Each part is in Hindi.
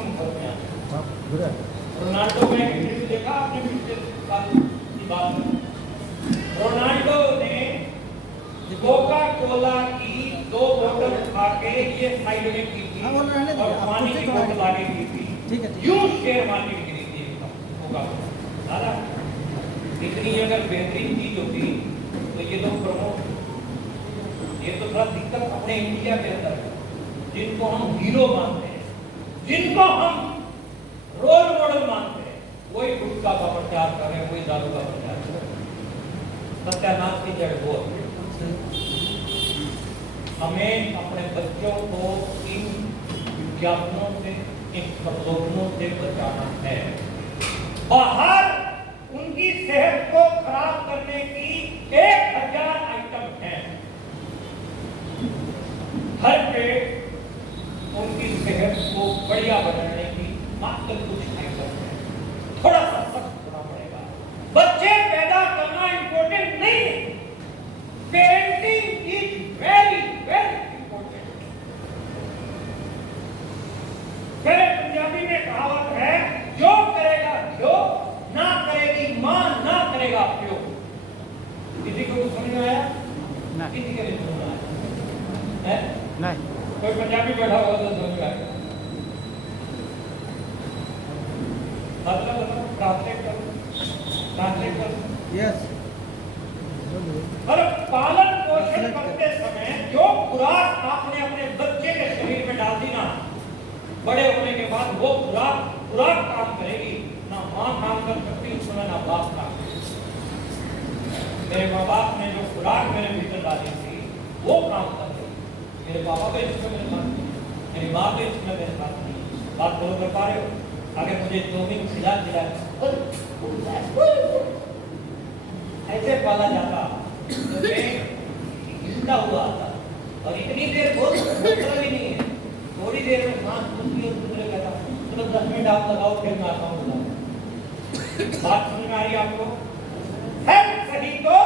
हम घर में आते। रोनाल्डो में इंटरव्यू देखा आपने पिछले साल की बात में, रोनाल्डो ने कोका कोला की 2 बोतल उठा के ये साइड में की थी और पानी की बोतल आगे की थी, यूं शेयर मार्केट गिरी थी कोका कोला। दादा इतनी अगर बेहतरीन चीज होती तो ये लोग प्रमोट, ये तो थोड़ा दिक्कत अपने इंडिया के अंदर है, जिनको हम हीरो मानते हैं, जिनको हम रोल मॉडल मानते हैं, वही गुटखा का प्रचार कर रहे हैं, वही दारू का प्रचार कर रहे हैं। सत्यानाश की जड़ वो है। हमें अपने बच्चों को इन विज्ञापनों से, इन प्रलोभनों से बचाना है। बाहर उनकी सेहत को खराब करने की 1000 आइटम हैं, घर पे उनकी सेहत को बढ़िया बनाने की मात्र कुछ आइटम है। थोड़ा सा सख्त होना पड़ेगा। बच्चे पैदा करना इंपॉर्टेंट नहीं है, parenting is very very important. मेरे पंजाबी में कहावत है, जो करेगा जो, ना करेगी मां, ना करेगा प्यो। किसी को समझ में आया? किसी के नहीं समझ में आया? नहीं। कोई पंजाबी बैठा होगा तो समझ में आएगा। ट्रांसलेट करो। यस। और पालन पोषण करते समय जो खुराक आपने अपने बच्चे के शरीर में डाल दी ना, बड़े होने के बाद वो खुराक काम करेगी। ना माँ काम कर सकती उसमें, ना बाप काम कर सकती। मेरे माँ बाप ने जो खुराक मेरे भीतर डाली थी वो काम कर रही। मेरे पापा के इसमें मेरे साथ नहीं, मेरी माँ के इसमें मेरे साथ नहीं। बात फॉलो कर पा रहे हो? अगर मुझे चौमिन खिला ऐसे पाला जाता तो मैं हिलता हुआ आता, और इतनी देर बहुत भी नहीं है, थोड़ी देर में सांस फूलती और दूसरे कहता चलो 10 मिनट आप लगाओ फिर मैं आता हूँ। बात समझ में आ रही आपको? हेल्थ सही तो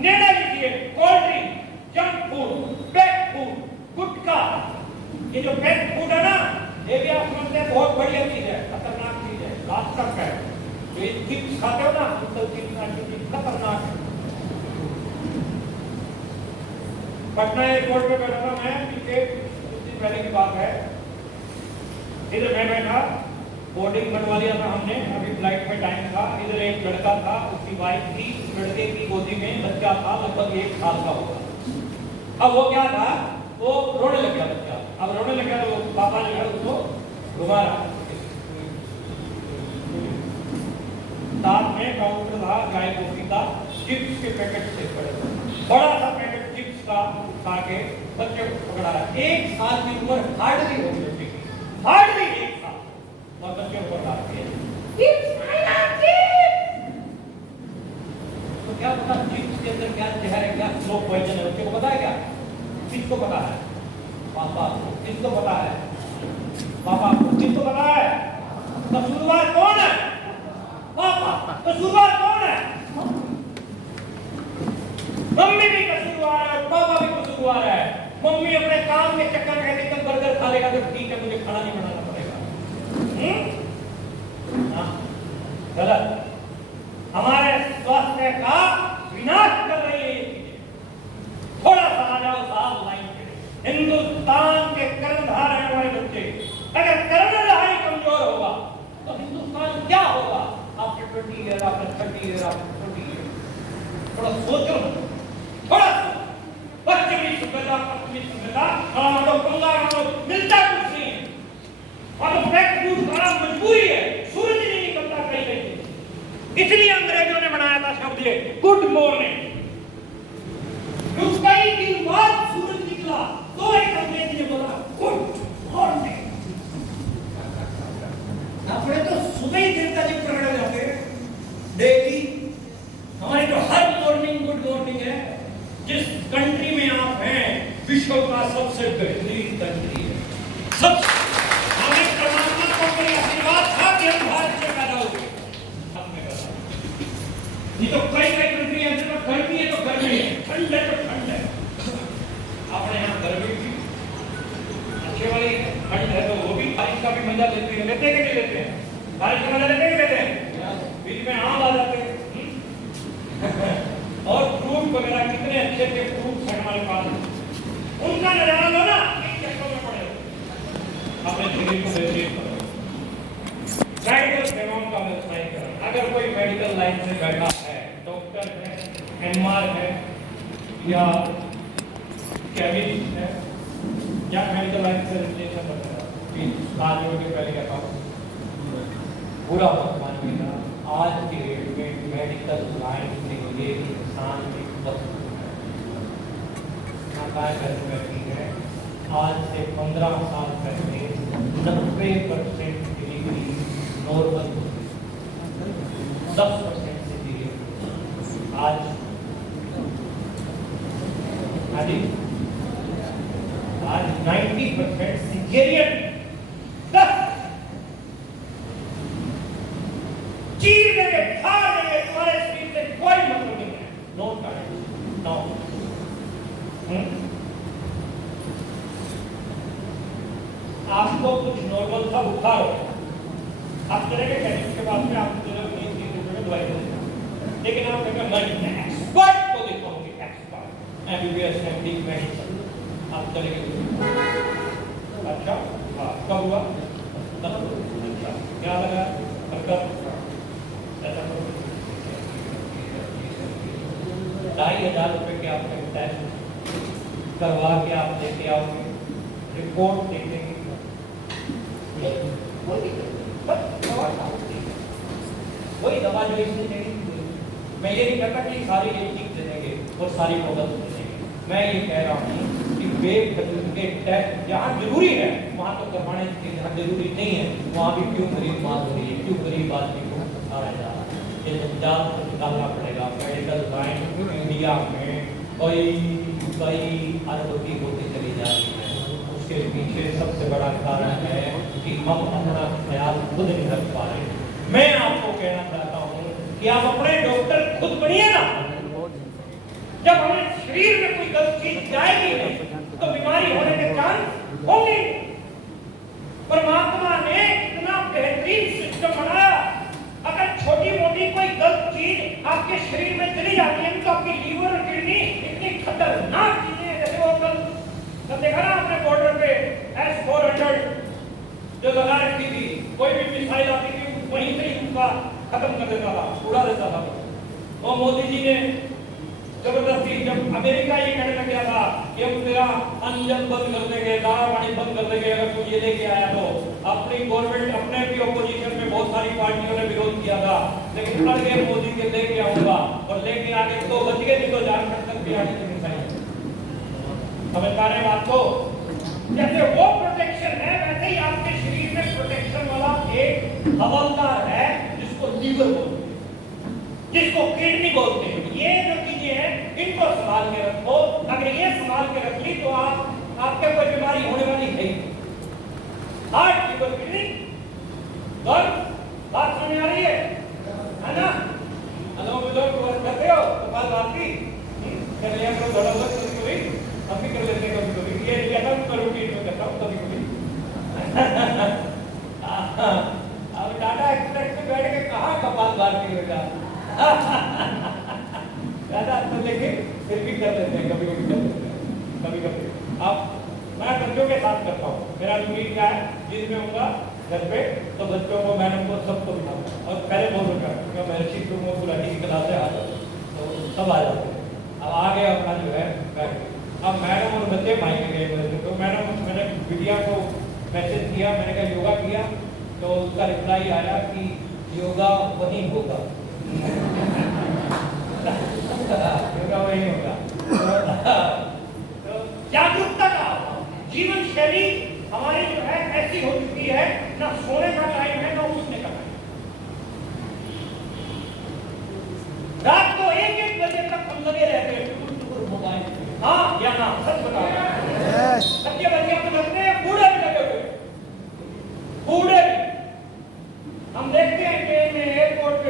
निर्णय लीजिए। Cold drink, junk food, pack food, gutkha, ये जो पैक फूड है ना, ये भी आप समझते हैं बहुत बढ़िया चीज है, खतरनाक चीज है, घातक है। ये चिप्स खाते हो ना, अंकल चिप्स खतरनाक है। पटना एयरपोर्ट पे बैठा था मैं, पीछे कुछ दिन पहले की बात है। इधर मैं बैठा, बोर्डिंग बनवा लिया था हमने, अभी फ्लाइट में टाइम था। इधर एक लड़का था, उसकी वाइफ थी, लड़के की गोदी में बच्चा था, लगभग 1 साल का होगा। अब वो क्या था, वो रोने लग गया बच्चा। अब रोने लग गया तो पापा जो है उसको घुमा रहा। साथ में काउंटर था चाय कॉफी का, चिप्स के पैकेट से पड़े, बड़ा सा पैकेट चिप्स का खा के बच्चे को पकड़ा रहा। 1 साल की उम्र हार्डली हो गई, हार्डली 1 साल, और बच्चे को पकड़ा रहे। तो क्या पता चिप्स के अंदर क्या जहर है, क्या स्लो पॉइजन है, बच्चे को पता है क्या? किसको पता है? पापा को। किसको पता है? पापा को। किसको पता है? कसूरवार कौन है? पापा। कसूरवार कौन है? मम्मी भी कसूरवार है, पापा भी कसूरवार है। मम्मी अपने काम के चक्कर में कहती है बर्गर खा लेगा तो ठीक है, मुझे खाना नहीं बनाना पड़ेगा। गलत। हमारे स्वास्थ्य का विनाश कर रही है ये चीजें। थोड़ा सा आ जाओ साफ लाइन पे। हिंदुस्तान के कर्णधार हैं हमारे बच्चे। अगर कर्णधार कमजोर होगा तो हिंदुस्तान क्या होगा? आपके 20 ईयर, आपके 30 ईयर, आपके 40 ईयर। थोड़ा सोचो ना, थोड़ा पश्चिमी सभ्यता, पश्चिमी सभ्यता मिलता कुछ नहीं है। और पैक फूड खाना मजबूरी है, सूरज नहीं निकलता कहीं कहीं। इसलिए अंग्रेजों ने बनाया था शब्द ये गुड मॉर्निंग। कई दिन बाद सूरज निकला तो एक अंग्रेज ने बोला गुड मॉर्निंग। अपने तो सुबह ही दिन का जिक्र करने जाते हैं डेली। हमारी तो हर मॉर्निंग गुड मॉर्निंग है। जिस कंट्री में आप हैं, विश्व का सबसे बेहतरीन कंट्री है। सब हमें परमात्मा को कोई आशीर्वाद था कि हम भारत से पैदा हुए। ये तो कई कंट्री है जिसमें गर्मी है तो गर्मी है, ठंड है तो ठंड है। अपने यहाँ गर्मी भी अच्छे वाली ठंड है तो वो भी मजा लेते हैं कि नहीं लेते हैं? बारिश का मजा लेते हैं कि लेते हैं? बीच में आम आ जाते हैं और फ्रूट वगैरह कितने अच्छे अच्छे फ्रूट्स हैं हमारे पास, उनका नजारा लो ना, एक चक्कर में पड़े अपने शरीर को बेहतर करो। मेडिकल सेवाओं का व्यवसाय करें। अगर कोई मेडिकल लाइन से बैठा है, डॉक्टर है, एमआर है या केमिस्ट है या मेडिकल लाइन से रिलेशन रखता है, आज के पहले क्या था पूरा भगवान का आज के डेट में मेडिकल लाइन से ये इंसान की वस्तु बैठी है। आज से 15 साल पहले 90% डिलीवरी नॉर्मल होती, 10% से डिलीवरी आज आज 90% सिजेरियन, 10 चीर देंगे, फाड़ देंगे, तुम्हारे शरीर से कोई मतलब नहीं है। No time, no. आपको कुछ नॉर्मल था, बुखार हो, आप चलेंगे कैसे के बाद में आपको जो 20-30 रुपए में दवाई देंगे, लेकिन आप कहेंगे मैं एक्सपर्ट को दिखाऊंगी, एक्सपर्ट एमबीबीएस एमडी मेडिसिन, आप चलेंगे। अच्छा हाँ, कब हुआ? अच्छा क्या लगा? कब? 2,500 रुपए के आपके टेस्ट करवा के आप लेके आओगे, रिपोर्ट देखेंगे, वही दवा जो इसने देनी। मैं ये नहीं कहता कि सारी ये ठीक दे देंगे और सारी बोगस दे देंगे। मैं ये कह रहा हूँ कि बेफिजूल के टेस्ट जहाँ जरूरी है वहाँ तो करवाने के, जहाँ जरूरी नहीं है वहाँ भी क्यों गरीब बात हो रही है, क्यों गरीब आदमी को सहारा जा रहा है। ये जाल को निकालना पड़ेगा। मेडिकल लाइन इंडिया में कई अरब की होती चली जा रही है। उसके पीछे सबसे बड़ा कारण है कि हम अपना ख्याल खुद नहीं रख पा रहे। मैं आपको कहना चाहता हूँ कि आप अपने डॉक्टर खुद बनिए ना। जब हमारे शरीर में कोई गलत चीज जाएगी नहीं तो बीमारी होने के चांस होंगे। परमात्मा ने इतना बेहतरीन सिस्टम बनाया, अगर छोटी मोटी कोई गलत चीज आपके शरीर में चली जाती है तो आपकी लीवर और किडनी इतनी खतरनाक चीजें, जैसे वो कल देखा ना आपने बॉर्डर पे S-400 जो लगा रखी थी, कोई भी मिसाइल आती थी वहीं से ही उसका खत्म कर देता था, उड़ा देता था। और मोदी जी ने जबरदस्ती, जब अमेरिका ये कहने लग गया था कि हम तेरा अंजन बंद कर देंगे, दाना पानी बंद कर देंगे अगर तू ये लेके आया तो, अपनी गवर्नमेंट, अपने भी ऑपोजिशन में बहुत सारी पार्टियों ने विरोध किया था, लेकिन अड़ गए मोदी के लेके आऊंगा, और लेके आगे तो बच गए, नहीं तो झारखंड तक भी आगे चली जाएगी। समझ पा रहे बात को? जैसे वो प्रोटेक्शन है वैसे ही आपके शरीर में प्रोटेक्शन वाला एक हवलदार है जिसको लीवर बोलते हैं, जिसको किडनी बोलते हैं। ये जो चीजें हैं इनको संभाल के रखो। अगर ये संभाल के रख ली तो आपके कोई बीमारी होने वाली है ही। हार्ट, लीवर, किडनी, बात समझ आ रही है ना? हेलो बुजुर्ग, वर्क करते हो तो बात आपकी कर लिया करो, थोड़ा बहुत कभी हम भी कर लेते हैं, कभी कभी ये कहता हूँ करूँगी, इसमें कहता हूँ कभी कभी। अब टाटा एक्सप्रेस में बैठ के कहाँ कपाल भारती होगा ज्यादा तो, लेकिन फिर भी कर लेते हैं, कभी कभी कर लेते हैं, कभी कभी। अब मैं बच्चों के साथ करता हूँ, मेरा रूटीन क्या है, जिसमें होगा घर पे तो बच्चों को, मैडम को, सबको बिठाता हूँ। और पहले बोल रखा क्योंकि महर्षि को गुलाटी की क्लास है तो सब आ जाते हैं। अब आगे अपना जो है बैठ, अब मैडम और बच्चे माइक गए हुए थे, तो मैडम, मैंने बिटिया को मैसेज किया, मैंने कहा योगा किया, तो उसका रिप्लाई आया कि योगा वही होगा योगा वही होगा। तो जागरूकता का जीवन शैली हमारी जो है ऐसी हो चुकी है, ना सोने का टाइम है ना उठने का टाइम। रात को 1-1 बजे तक हम लगे रहते हैं मोबाइल। हाँ या ना? सच बताओ। बच्चे तो लगते हैं, बूढ़े भी लगे हुए, बूढ़े भी। हम देखते हैं ट्रेन में, एयरपोर्ट पे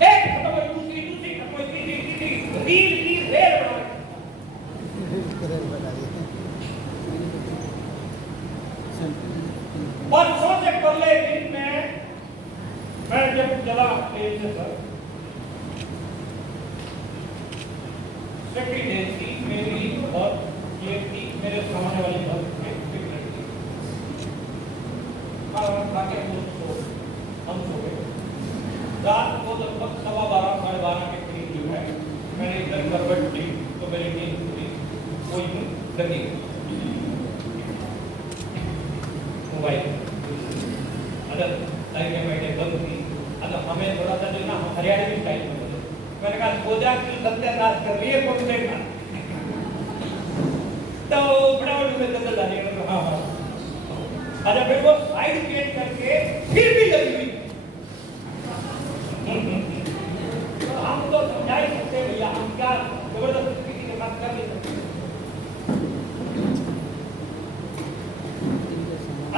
एक खत्म हुई, दूसरी खत्म हुई, तीसरी रील बना परसों से पहले दिन में मैं जब चला ट्रेन से सर, सेकंड एसी मेरी और ये थी मेरे सामने वाली बस में हम सो गए। रात को लगभग 12:15 साढ़े 12 के करीब जो है मैंने इधर करवट ली तो मेरी नींद पूरी कोई लगी। मोबाइल अगर टाइम में बैठे बंद की, अगर हमें थोड़ा सा जो ना हरियाणा भी टाइम में बोले, मैंने कहा सोचा कि सत्यानाश कर लिए कौन देखना तो फटाफट में चल जाने का। हाँ हाँ अच्छा फिर वो साइड चेंज करके फिर भी लगी हुई। तो हम तो समझा ही सकते भैया, हम क्या जबरदस्ती किसी के साथ कर नहीं सकते।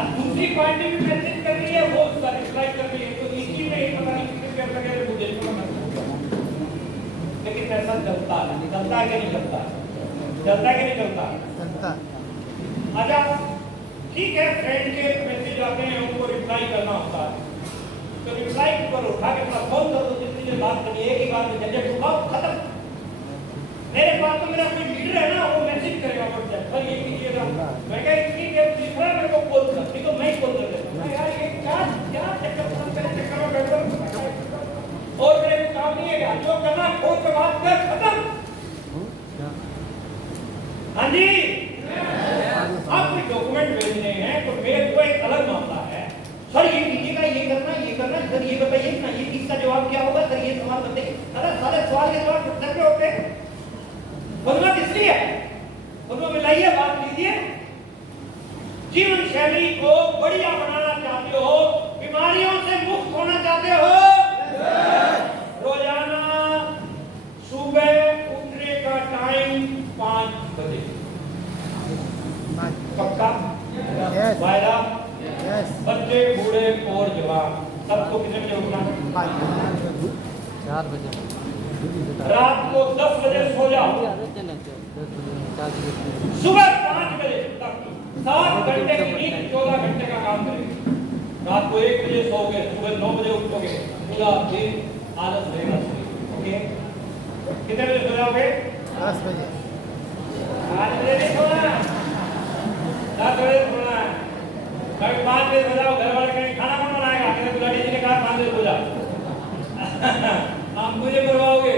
अब दूसरी पार्टी भी मैसेज कर रही है, वो उसका रिप्लाई कर रही है, तो इसी में एक पता नहीं कितने प्यार लगे मुझे तो लेकिन ऐसा चलता है, चलता है कि नहीं चलता, चलता है कि नहीं चलता। अच्छा ठीक है, फ्रेंड के मैसेज आते हैं उनको रिप्लाई करना होता है, तो रिप्लाई पर उठा के अपना फोन कर दो, जितनी देर बात करनी एक ही बात में झंझट उठाओ खत्म। मेरे पास तो मेरा कोई लीडर है ना, वो मैसेज करेगा व्हाट्सएप पर ये कीजिएगा, मैं कह ठीक है तीसरा मेरे को कॉल कर, नहीं तो मैं कॉल कर देता हूं। यार ये क्या क्या चक्कर चक्कर में बैठ कर और मेरे को काम नहीं है, जो करना फोन पे बात कर खत्म। हाँ जी आप कोई डॉक्यूमेंट भेजने हैं तो मेरे को एक अलग मामला है, सर ये कीजिएगा, ये करना, सर ये बताइए ना, ये इसका जवाब क्या होगा, सर ये सवाल बताइए। अरे सारे सवाल के जवाब पुस्तक में होते हैं, बदमा इसलिए बदमा मिलाइए, बात कीजिए। जीवन शैली को बढ़िया बनाना चाहते हो, बीमारियों से मुक्त होना चाहते हो, रोजाना सुबह उठने का टाइम 5 बजे पक्का वायदा। बच्चे बूढ़े और जवान सबको कितने बजे उठना? 4 बजे। रात को 10 बजे सो जाओ, सुबह 5 बजे तक 7 घंटे की नींद 14 घंटे का काम करेगी। रात को 1 बजे सोओगे, सुबह 9 बजे उठोगे, पूरा दिन आलस रहेगा। ओके कितने बजे सो जाओगे? 10 बजे। 8 बजे नहीं सोना, 10 बजे सोना है। कभी 5 बजे सो जाओ, घर वाले कहेंगे खाना कौन बनाएगा, कहते बुलाड़ी जी ने कहा 5 बजे सो जाओ। आप मुझे करवाओगे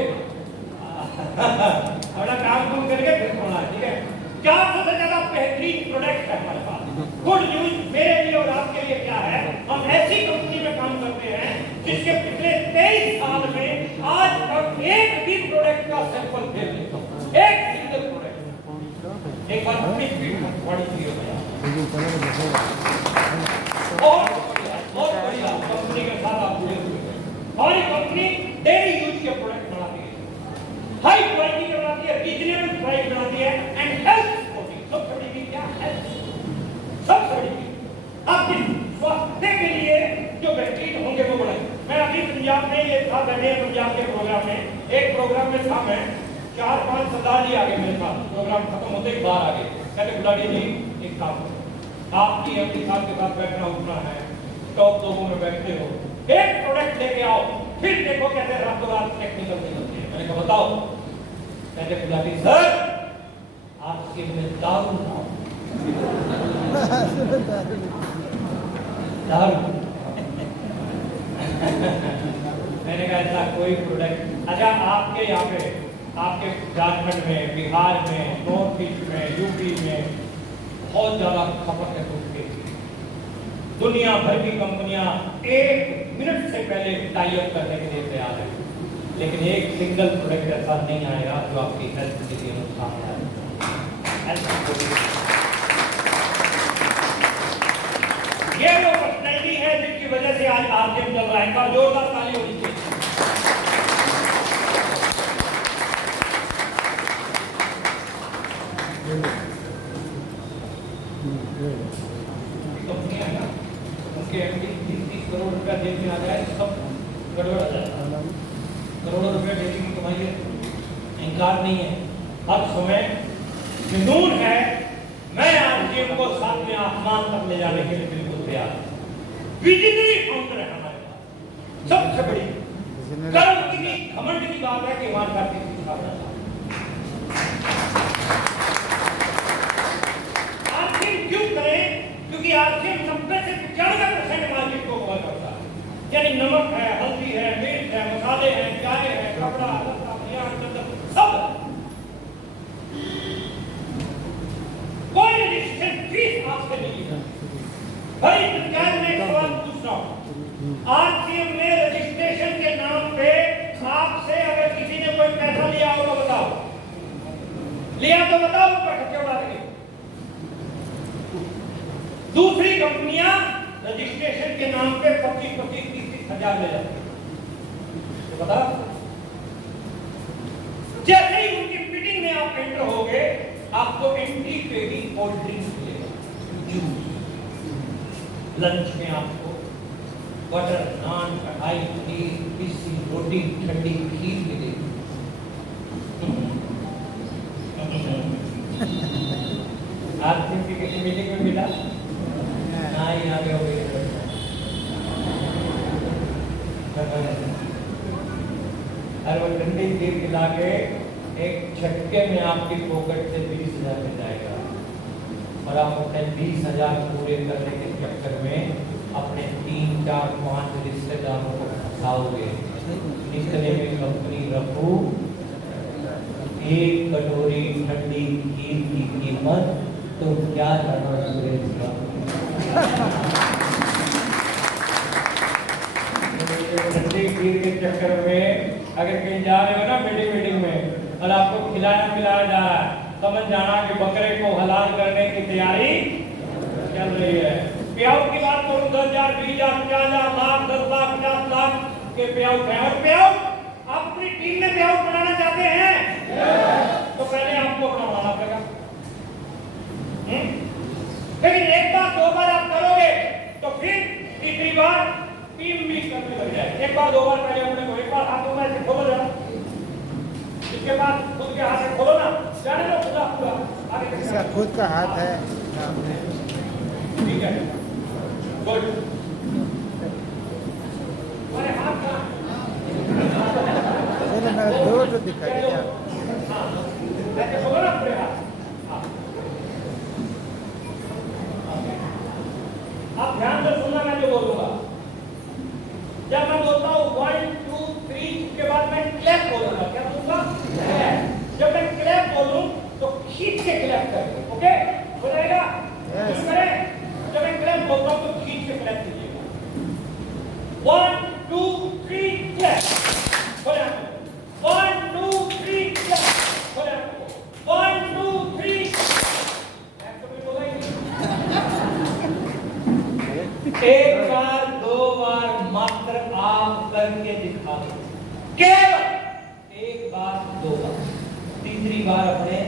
अपना काम करके फिर सोना है, ठीक है। क्या सबसे ज्यादा बेहतरीन प्रोडक्ट है हमारे पास, गुड न्यूज मेरे लिए और आपके लिए क्या है, हम ऐसी कंपनी में काम करते हैं जिसके पिछले 23 साल में आज तक एक भी प्रोडक्ट का सैंपल फेल नहीं हुआ, एक सिंगल प्रोडक्ट। एक बार अपनी स्पीड बड़ी क्लियर हो जाए बहुत बढ़िया कंपनी के साथ आप जुड़े हुए हैं। हमारी कंपनी डेली यूज के प्रोडक्ट बनाती है, हाई क्वालिटी के बनाती है, रीजनेबल प्राइस बनाती है एंड हेल्थ सपोर्टिंग। सब बड़ी क्या हेल्थ, सब बड़ी आपके स्वास्थ्य के लिए जो बेहतरीन होंगे वो बनाए। मैं अभी पंजाब में ये था, बैठे पंजाब के प्रोग्राम में, एक प्रोग्राम में था मैं, 4-5 सरदार जी आ गए मेरे साथ, प्रोग्राम खत्म होते ही बाहर आ गए, कहते बुलाड़ी जी एक काम करो, आपकी अपनी साथ के साथ बैठना उठना है, टॉप लोगों में बैठते हो, एक प्रोडक्ट लेके आओ, फिर देखो कैसे रातों रात टेक्निकल निकलती है। मैंने कहा बताओ, कहते बुलाड़ी सर आपके में दारू दारू मैंने कहा ऐसा कोई प्रोडक्ट। अच्छा आपके यहाँ पे, आपके झारखंड में, बिहार में, नॉर्थ ईस्ट में, यूपी में बहुत ज्यादा खपत है दूध की। दुनिया भर की कंपनियां 1 मिनट से पहले टाई अप करने के लिए तैयार है, लेकिन एक सिंगल प्रोडक्ट ऐसा नहीं आएगा जो आपकी हेल्थ के लिए नुकसान है। ये वो पर्सनैलिटी है जिसकी वजह से आज आरकेएम चल रहा है। एक जोरदार ताली होनी चाहिए। कंपनियां है ना, उनके एमडी 30 करोड़ रुपया देश में आ जाए, सब गड़बड़ आ जाएगा। करोड़ों रुपया डेली की कमाई है, इनकार नहीं है, हर समय जुनून है। मैं आरकेएम को साथ में आसमान तक ले जाने के लिए बिल्कुल तैयार हूं। विजनरी फाउंडर है हमारे पास, सबसे बड़ी कर्म की घमंड की बात है कि ईमानदार की स्थापना। आरसीएम क्यों करें? क्योंकि आरसीएम 90 से 95% मार्केट को कवर करता है। यानी नमक है, हल्दी है, मिर्च है, मसाले हैं, चाय है, कपड़ा, लत्ता, सब। कोई रजिस्ट्रेशन फीस आपसे नहीं है। भाई पंचायत में एक सवाल पूछ रहा हूँ, आरसीएम में रजिस्ट्रेशन के नाम पे आपसे अगर किसी ने कोई पैसा लिया हो तो बताओ, लिया तो बताओ, ऊपर खर्चे उड़ा देंगे। दूसरी कंपनियां रजिस्ट्रेशन के नाम पे 25-25, 30-30 हजार ले जाती है, तो बता। जैसे ही उनकी मीटिंग में आप एंटर होगे, आपको एंट्री पे ही कोल्ड ड्रिंक मिलेगा, जूस। लंच में आपको बटर नान, कढ़ाई पनीर, पिसी रोटी, ठंडी खीर मिलेगी। आरसीएम की किसी मीटिंग में मिला ना ही आगे हो गए। और वो ठंडी खीर खिला के एक झटके में आपकी पॉकेट से 20,000 मिल जाएगा, और आप अपने 20,000 पूरे करने के चक्कर में अपने 3, 4, 5 रिश्तेदारों को फंसाओगे। निकले में कंपनी रखू, एक कटोरी ठंडी खीर की कीमत तो क्या जाना सुरेश का। ठंडी खीर के चक्कर में अगर कहीं जा रहे हो ना मीटिंग में, और आपको खिलाया पिलाया जा रहा है, समझ जाना कि बकरे को हलाल करने की तैयारी चल रही है। पेआउट की बात करूं, 10,000, 20,000, 50,000, लाख, 10 लाख, 50 लाख के पेआउट है। और पेआउट आप अपनी टीम में पेआउट बनाना चाहते हैं तो पहले आपको अपना बनाना पड़ेगा। लेकिन एक बार 2 बार आप करोगे तो फिर तीसरी बार टीम भी करने लग जाए। एक बार 2 बार पहले अपने को, एक बार हाथों में ऐसे खोलो जरा, इसके बाद खुद के हाथ से खोलो ना, जाने दो खुदा पूरा आगे। इसका खुद का हाथ है, ठीक है, गुड। अरे हाथ का चलो मैं दो दिखा दिया। हाँ, ऐसे खोलो ना पूरे हाथ। आप ध्यान से सुनना मैं जो बोलूंगा। जब मैं बोलता हूँ 1, 2, 3 के बाद मैं क्लैप बोलूंगा। क्या बोलूंगा? जब मैं क्लैप बोलूं तो खींच के क्लैप करें, ओके? हो जाएगा? शुरू करें? जब मैं क्लैप बोलता हूँ तो खींच के क्लैप कीजिएगा। 1, 2, 3 क्लैप। हो जाएगा? 1, 2, 3 क्लैप। हो जाएगा? 1, 2, 3 क्लैप तो कोई बोला ही नहीं। एक बार 2 बार मात्र आप करके दिखा दो, केवल एक बार 2 बार, तीसरी बार अपने।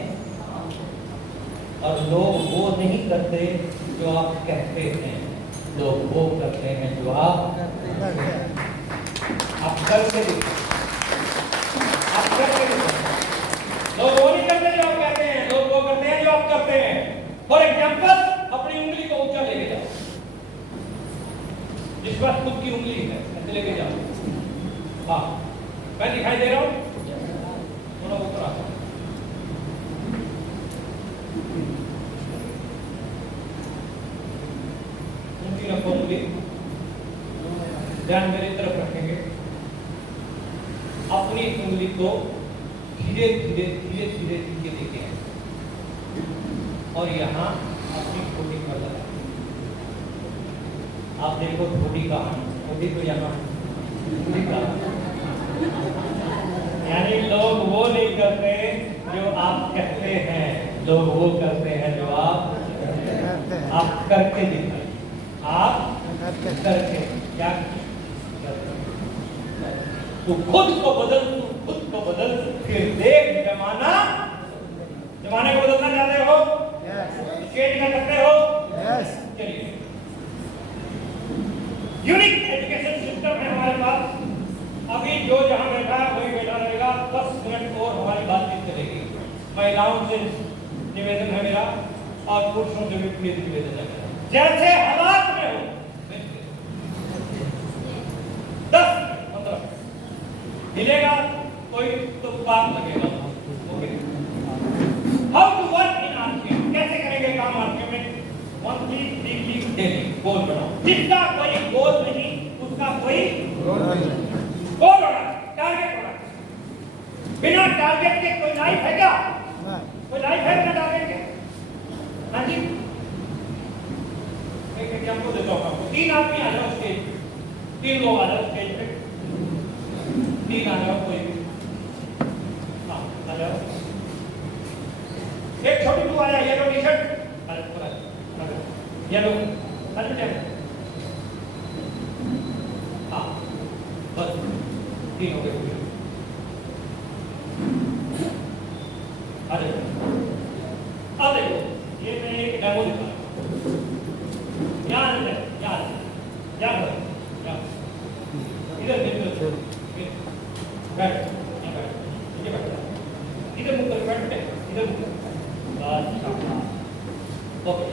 और लोग वो नहीं करते जो आप कहते हैं, लोग वो करते हैं जो आप करके दिखाओ। आप करके दिखाओ। लोग वो नहीं करते जो आप कहते हैं, लोग वो करते हैं जो आप करते हैं। फॉर एग्जाम्पल, अपनी उंगली को ऊंचा लेके जाओ, जिस पर खुद की उंगली है ऐसे लेके जाओ। हाँ, मैं दिखाई दे रहा हूँ, थोड़ा ऊपर आ। उंगली रखो, उंगली ध्यान मेरी तरफ रखेंगे। अपनी उंगली को धीरे धीरे धीरे धीरे धीरे लेके आए और यहाँ अपनी ठोड़ी पर लगाए। आप देखो ठोड़ी कहाँ, ठोड़ी तो यहाँ, यानी लोग वो नहीं करते जो आप कहते हैं, लोग वो करते हैं जो आप करके दिखाइए। आप करके क्या? तू खुद को बदल, तू खुद को बदल, फिर देख जमाना। जमाने को बदलना चाहते हो? चेंज कर सकते हो? चलिए, यूनिक एजुकेशन सिस्टम है हमारे पास। अभी जो जहां बैठा है वही बैठा रहेगा। 10 मिनट और हमारी बातचीत चलेगी। महिलाओं से निवेदन है मेरा और पुरुषों से भी प्लीज निवेदन है, जैसे हालात में हो हिलेगा कोई तो पाप लगेगा। Okay, how to work in RPM, कैसे करेंगे काम आरपीएम में? मंथली, वीकली, डेली गोल बनाओ। जिसका कोई गोल नहीं उसका कोई गोल होना, टारगेट होना। बिना टारगेट के कोई लाइफ है क्या? कोई लाइफ है बिना टारगेट के? हाँ जी, एक एग्जांपल देता हूँ आपको। 3 आदमी आ जाओ स्टेज, 3 लोग आ जाओ स्टेज पे, 3 आ जाओ, कोई हाँ आ जाओ। एक छोटी टू आ जाए, येलो टी शर्ट, येलो, हाँ बस 3 हो गए। अरे अब देखो, ये मैं एक डेमो दिखा रहा हूँ। यहाँ इधर बैठ, इधर मुंह करके बैठ, इधर मुंह, बस ओके।